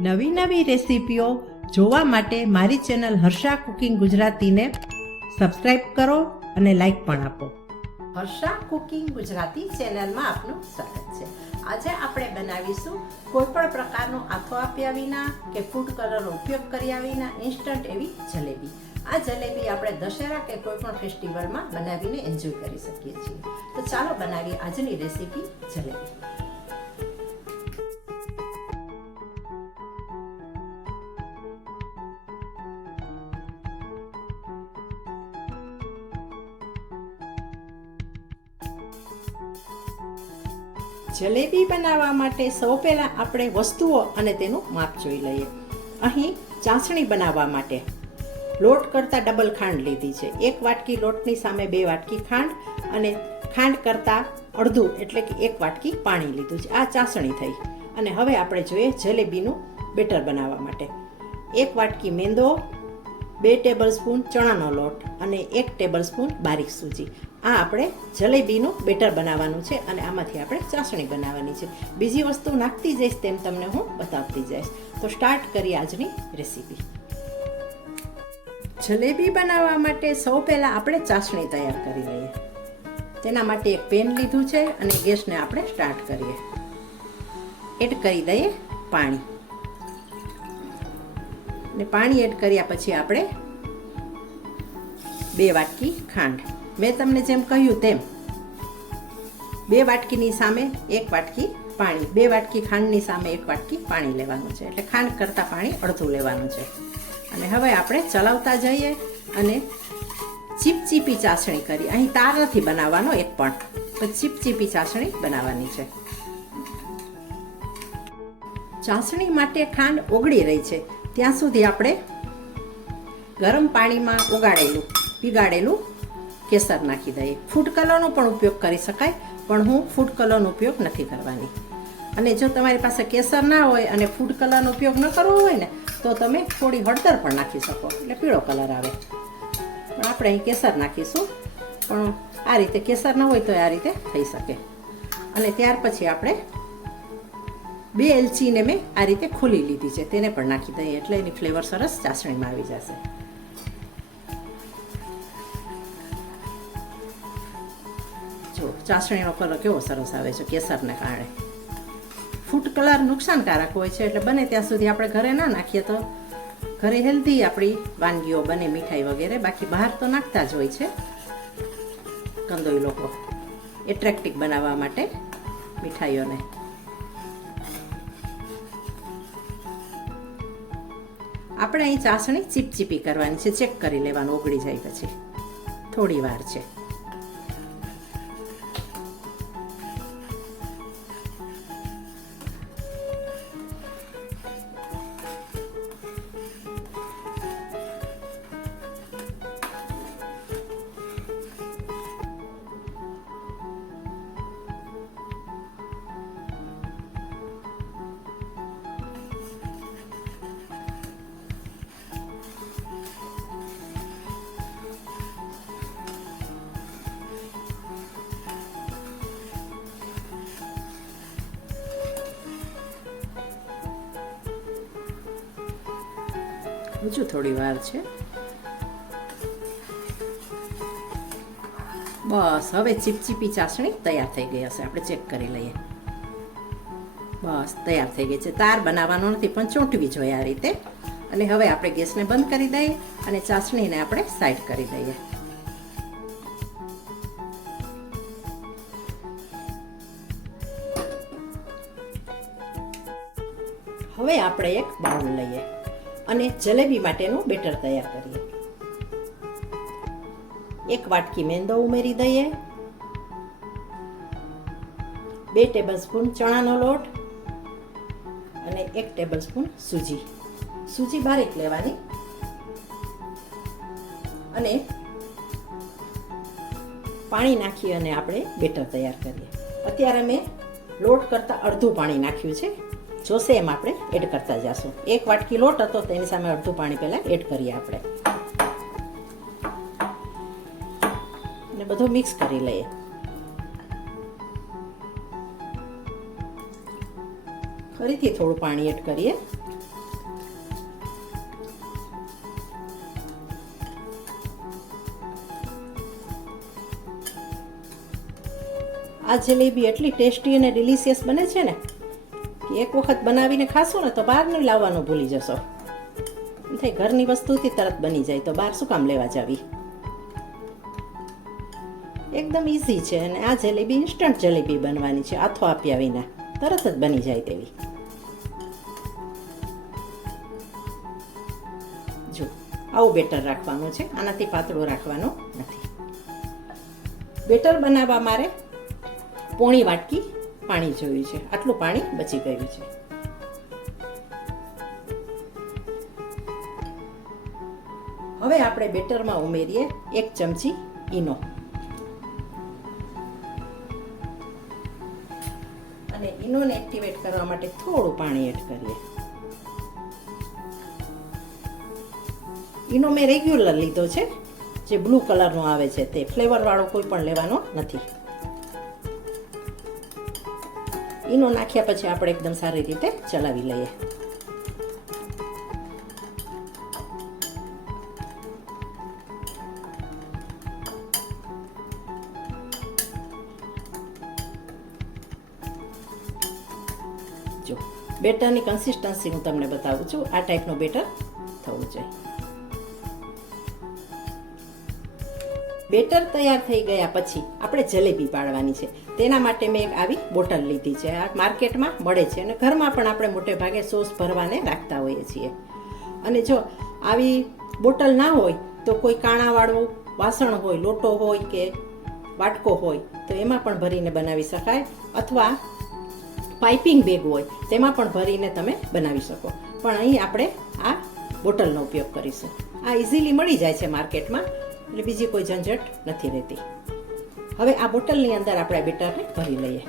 નવી નવી રેસીપીઓ જોવા માટે મારી ચેનલ હર્ષા કુકિંગ ગુજરાતીને સબસ્ક્રાઈબ કરો અને લાઈક પણ આપો. હર્ષા કુકિંગ ગુજરાતી ચેનલમાં આપનું સ્વાગત છે. આજે આપણે બનાવીશું કોઈ પણ પ્રકારનો આથો આપ્યા વિના કે ફૂડ કલરનો ઉપયોગ કર્યા વિના ઇન્સ્ટન્ટ એવી જલેબી. આ જલેબી આપણે દશેરા કે કોઈ પણ ફેસ્ટિવલમાં બનાવીને એન્જોય કરી શકીએ છીએ. તો ચાલો બનાવીએ આજની રેસીપી જલેબી. જલેબી બનાવવા માટે સૌ પહેલાં આપણે વસ્તુઓ અને તેનું માપ જોઈ લઈએ. અહીં ચાસણી બનાવવા માટે લોટ કરતાં ડબલ ખાંડ લીધી છે. એક વાટકી લોટની સામે બે વાટકી ખાંડ અને ખાંડ કરતાં અડધું, એટલે કે એક વાટકી પાણી લીધું છે. આ ચાસણી થઈ. અને હવે આપણે જોઈએ જલેબીનું બેટર બનાવવા માટે. એક વાટકી મેંદો, બે ટેબલ સ્પૂન ચણાનો લોટ અને એક ટેબલ સ્પૂન બારીક સૂજી. આ આપણે જલેબીનું બેટર બનાવવાનું છે અને આમાંથી આપણે ચાસણી બનાવવાની છે. બીજી વસ્તુ નાખતી જઈશ તેમ તમને હું બતાવતી જઈશ. તો સ્ટાર્ટ કરીએ આજની રેસીપી જલેબી બનાવવા માટે સૌ પહેલાં આપણે ચાસણી તૈયાર કરી લઈએ. તેના માટે એક પેન લીધું છે અને ગેસને આપણે સ્ટાર્ટ કરીએ. એડ કરી દઈએ પાણી. ને પાણી એડ કર્યા પછી આપણે બે વાટકી ખાંડ. મેં તમને જેમ કહ્યું તેમ બે વાટકીની સામે એક વાટકી પાણી, બે વાટકી ખાંડની સામે એક વાટકી પાણી લેવાનું છે. એટલે ખાંડ કરતાં પાણી અડધું લેવાનું છે. અને હવે આપણે ચલાવતા જઈએ અને ચીપચીપી ચાસણી કરી. અહીં તાર નથી બનાવવાનો એક પણ, તો ચીપચીપી ચાસણી બનાવવાની છે. ચાસણી માટે ખાંડ ઓગળી રહી છે. ત્યાં સુધી આપણે ગરમ પાણીમાં ઉગાડેલું પીગાડેલું કેસર નાખી દઈએ. ફૂડ કલરનો પણ ઉપયોગ કરી શકાય, પણ હું ફૂડ કલરનો ઉપયોગ નથી કરવાની. અને જો તમારી પાસે કેસર ના હોય અને ફૂડ કલરનો ઉપયોગ ન કરવો હોય ને, તો તમે થોડી હળદર પણ નાખી શકો, એટલે પીળો કલર આવે. પણ આપણે અહીં કેસર નાખીશું, પણ આ રીતે કેસર ન હોય તો આ રીતે થઈ શકે. અને ત્યાર પછી આપણે બે એલચીને મેં આ રીતે ખોલી લીધી છે, તેને પણ નાખી દઈએ, એટલે એની ફ્લેવર સરસ ચાસણીમાં આવી જશે. ચાસણીનો કલર કેવો સરસ આવે છે, કેસરને કારણે. ફૂડ કલર નુકસાનકારક હોય છે, એટલે બને ત્યાં સુધી આપણે ઘરે ના નાખીએ તો ઘરે હેલ્ધી આપણી વાનગીઓ બને, મીઠાઈ વગેરે. બાકી બહાર તો નાખતા જ હોય છે કંદોઈ લોકો. એટ્રેક્ટિવ બનાવવા માટે મીઠાઈઓને. આપણે અહીં ચાસણી ચીપચીપી કરવાની છે, ચેક કરી લેવાનું, ઓગળી જાય પછી. થોડી વાર છે. હજુ થોડી વાર છે. બસ, હવે ચીપચીપી ચાસણી તૈયાર થઈ ગઈ હશે. આપણે ચેક કરી લઈએ. બસ, તૈયાર થઈ ગઈ છે. તાર બનાવવાનો નથી, પણ ચોંટવી જોઈએ આ રીતે. અને હવે આપણે ગેસને બંધ કરી દઈએ અને ચાસણીને આપણે સાઈડ કરી દઈએ. હવે આપણે એક બાઉલ લઈએ. અને જલેબી માટેનું બેટર તૈયાર કરીએ. એક વાટકી મેંદો ઉમેરી દઈએ. બે ટેબલ સ્પૂન ચણાનો લોટ અને એક ટેબલ સ્પૂન સૂજી. સૂજી બારીક લેવાની. અને પાણી નાખી અને આપણે બેટર તૈયાર કરીએ. અત્યારે મેં લોટ કરતાં અડધું પાણી નાખ્યું છે. જોશે એમ આપણે એડ કરતા જશું. એક વાટકી લોટ હતો, તેની સામે અડધું પાણી પહેલાં એડ કરીએ આપણે. ને બધું મિક્સ કરી લઈએ. ફરીથી થોડું પાણી એડ કરીએ. આ જલેબી એટલી ટેસ્ટી અને ડિલિશિયસ બને છે ને. એક વખત બનાવીને ખાશો ને તો બહાર નહીં લાવવાનું ભૂલી જશો. થાય ઘરની વસ્તુથી તરત બની જાય તો બહાર શું કામ લેવા જાવી? એકદમ ઇઝી છે અને આ જલેબી ઇન્સ્ટન્ટ જલેબી બનવાની છે આથો આપ્યા વિના. તરત જ બની જાય તેવી. જો, આવું બેટર રાખવાનું છે, આનાથી પાતળું રાખવાનું નથી. બેટર બનાવવા મારે પોણી વાટકી પાણી જોયું છે. આટલું પાણી બચી ગયું છે. હવે આપણે બેટરમાં ઉમેરીએ એક ચમચી ઈનો. અને ઈનોને એક્ટિવેટ કરવા માટે થોડું પાણી એડ કરીએ. ઈનો મેં રેગ્યુલર લીધો છે. જે બ્લુ કલરનો આવે છે તે ફ્લેવરવાળો કોઈ પણ લેવાનો નથી. ઈનો નાખ્યા પછી આપણે એકદમ સારી રીતે ચલાવી લઈએ. જો, બેટરની કન્સિસ્ટન્સી હું તમને બતાવું છું. આ ટાઈપનું બેટર થવું જોઈએ. બેટર તૈયાર થઈ ગયા પછી આપણે જલેબી પાડવાની છે. તેના માટે મેં આવી બોટલ લીધી છે. આ માર્કેટમાં મળે છે અને ઘરમાં પણ આપણે મોટે ભાગે સોસ ભરવાને રાખતા હોઈએ છીએ. અને જો આવી બોટલ ના હોય, તો કોઈ કાણાવાળું વાસણ હોય, લોટો હોય કે વાટકો હોય, તો એમાં પણ ભરીને બનાવી શકાય. અથવા પાઇપિંગ બેગ હોય, તેમાં પણ ભરીને તમે બનાવી શકો. પણ અહીં આપણે આ બોટલનો ઉપયોગ કરીશું. આ ઇઝીલી મળી જાય છે માર્કેટમાં, એટલે બીજી કોઈ ઝંઝટ નથી રહેતી. હવે આ બોટલની અંદર આપણે બેટરને ભરી લઈએ.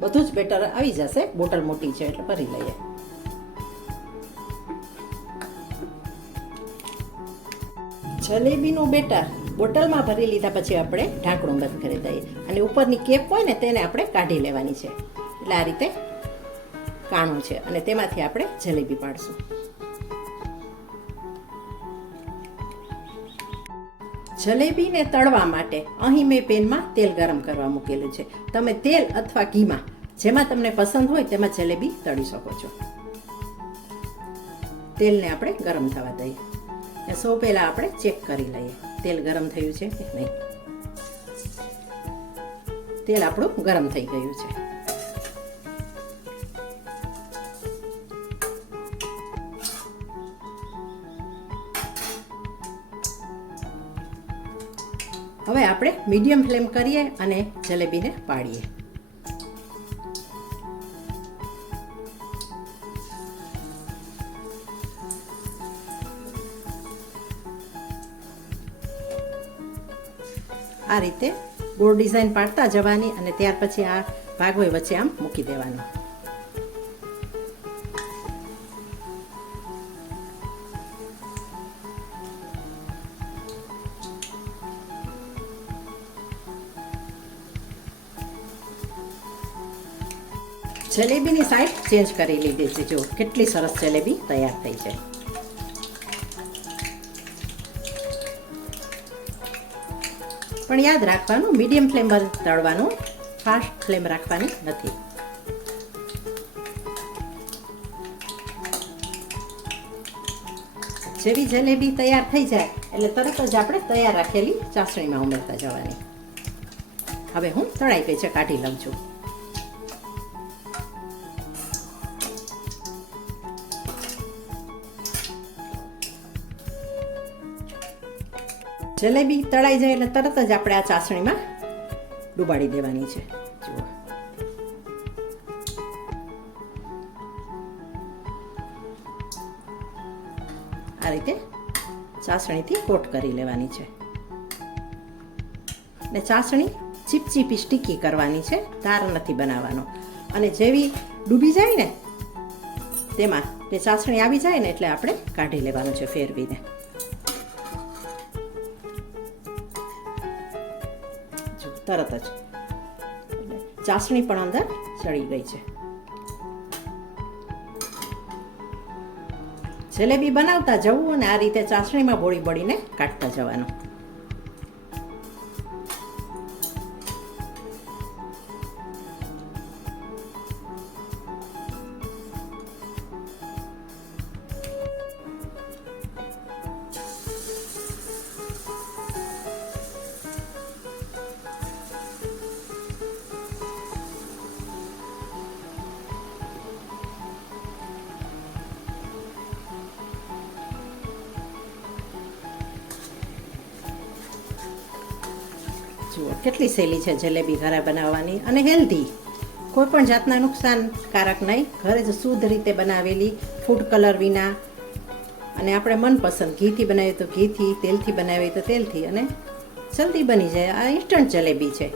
બધું જ બેટર આવી જશે. બોટલ મોટી છે એટલે ભરી લઈએ. જલેબીનું બેટર. બોટલમાં ભરી લીધા પછી આપણે ઢાંકણું બંધ કરી દઈએ. અને ઉપરની કેપ હોય ને તેને આપણે કાઢી લેવાની છે. એટલે આ રીતે કાણું છે અને તેમાંથી આપણે જલેબી પાડશું. જલેબીને તળવા માટે અહીં મેં પેનમાં તેલ ગરમ કરવા મૂકેલું છે. તમે તેલ અથવા ઘીમાં જેમાં તમને પસંદ હોય તેમાં જલેબી તળી શકો છો. તેલને આપણે ગરમ થવા દઈએ. સૌ પહેલાં આપણે ચેક કરી લઈએ. તેલ ગરમ થયું છે કે નહીં? તેલ આપણું ગરમ થઈ ગયું છે. હવે આપણે મીડિયમ ફ્લેમ કરીએ અને જલેબીને પાડીએ. આ રીતે ગોળ ડિઝાઇન પાડતા જવાની અને ત્યાર પછી આ ભાગ હોય વચ્ચે આમ મૂકી દેવાનો. જલેબીની સાઈડ ચેન્જ કરી લીધી છે. જો કેટલી સરસ જલેબી તૈયાર થઈ છે. પણ યાદ રાખવાનું, મીડિયમ ફ્લેમ પર તળવાનું, ફાસ્ટ ફ્લેમ રાખવાની નથી. જેવી જલેબી તૈયાર થઈ જાય, એટલે તરત જ આપણે તૈયાર રાખેલી ચાસણીમાં ઉમેરતા જવાની. હવે હું તળાઈ ગઈ છે, કાઢી લઉં છું. જલેબી તળાઈ જાય એટલે તરત જ આપણે આ ચાસણીમાં ડુબાડી દેવાની છે. આ રીતે ચાસણીથી કોટ કરી લેવાની છે. ને ચાસણી ચીપચીપી સ્ટીકી કરવાની છે. ધાર નથી બનાવવાનો. અને જેવી ડૂબી જાય ને, તેમાં તે ચાસણી આવી જાય ને એટલે આપણે કાઢી લેવાનું છે ફેરવીને. તરત જ. ચાસણી પણ અંદર ચડી ગઈ છે. જલેબી બનાવતા જવું અને આ રીતે ચાસણીમાં બોળી બોળીને કાઢતા જવાનું. જુઓ, કેટલી સહેલી છે જલેબી ઘરે બનાવવાની અને હેલ્ધી કોઈ પણ જાતના નુકસાનકારક નહીં. ઘરે જ શુદ્ધ રીતે બનાવેલી ફૂડ કલર વિના. અને આપણે મનપસંદ ઘીથી બનાવીએ તો ઘીથી, તેલથી બનાવીએ તો તેલથી. અને જલ્દી બની જાય. આ ઇન્સ્ટન્ટ જલેબી છે.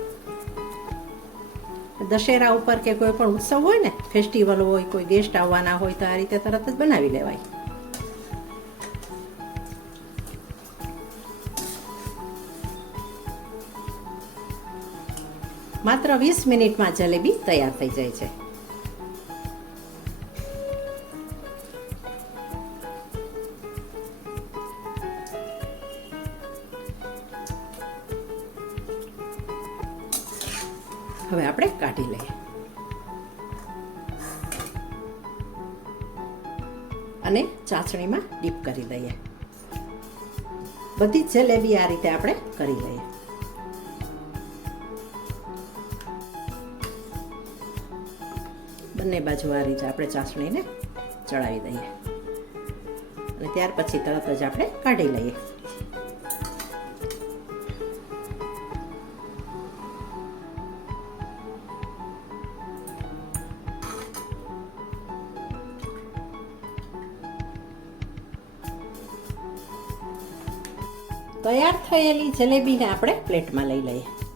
દશેરા ઉપર કે કોઈ પણ ઉત્સવ હોય ને ફેસ્ટિવલ હોય, કોઈ ગેસ્ટ આવવાના હોય તો આ રીતે તરત જ બનાવી લેવાય. માત્ર વીસ મિનિટમાં જલેબી તૈયાર થઈ જાય છે. હવે આપણે કાઢી લઈએ. અને ચાસણીમાં ડીપ કરી લઈએ. બધી જલેબી આ રીતે આપણે કરી લઈએ. બંને બાજુ આ રીતે આપણે ચાસણીને ચડાવી દઈએ. અને ત્યાર પછી તરત જ આપણે કાઢી લઈએ. તૈયાર થયેલી જલેબીને આપણે પ્લેટમાં લઈ લઈએ.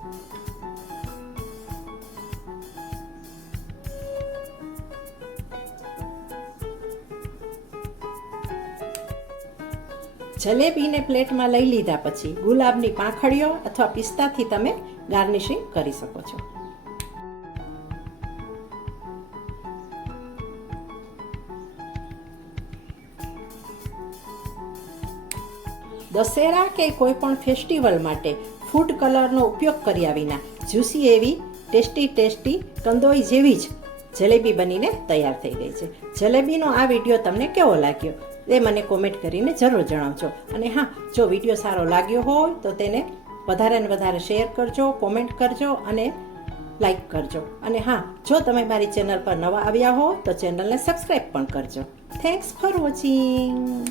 જલેબીને પ્લેટમાં લઈ લીધા પછી ગુલાબની પાંખડીઓ અથવા પિસ્તાથી તમે ગાર્નિશિંગ કરી શકો છો. દશેરા કે કોઈ પણ ફેસ્ટિવલ માટે ફૂડ કલરનો ઉપયોગ કર્યા વિના જ્યુસી એવી ટેસ્ટી ટેસ્ટી કંદોઈ જેવી જ જલેબી બનીને તૈયાર થઈ ગઈ છે. જલેબીનો આ વીડિયો તમને કેવો લાગ્યો? એ મને કોમેન્ટ કરીને જરૂર જણાવજો. અને હા, જો વીડિયો સારો લાગ્યો હોય, તો તેને વધારે ને વધારે શેર કરજો કોમેન્ટ કરજો અને લાઈક કરજો. અને હા, જો તમે મારી ચેનલ પર નવા આવ્યા હો, તો ચેનલને સબસ્ક્રાઈબ પણ કરજો. Thanks for watching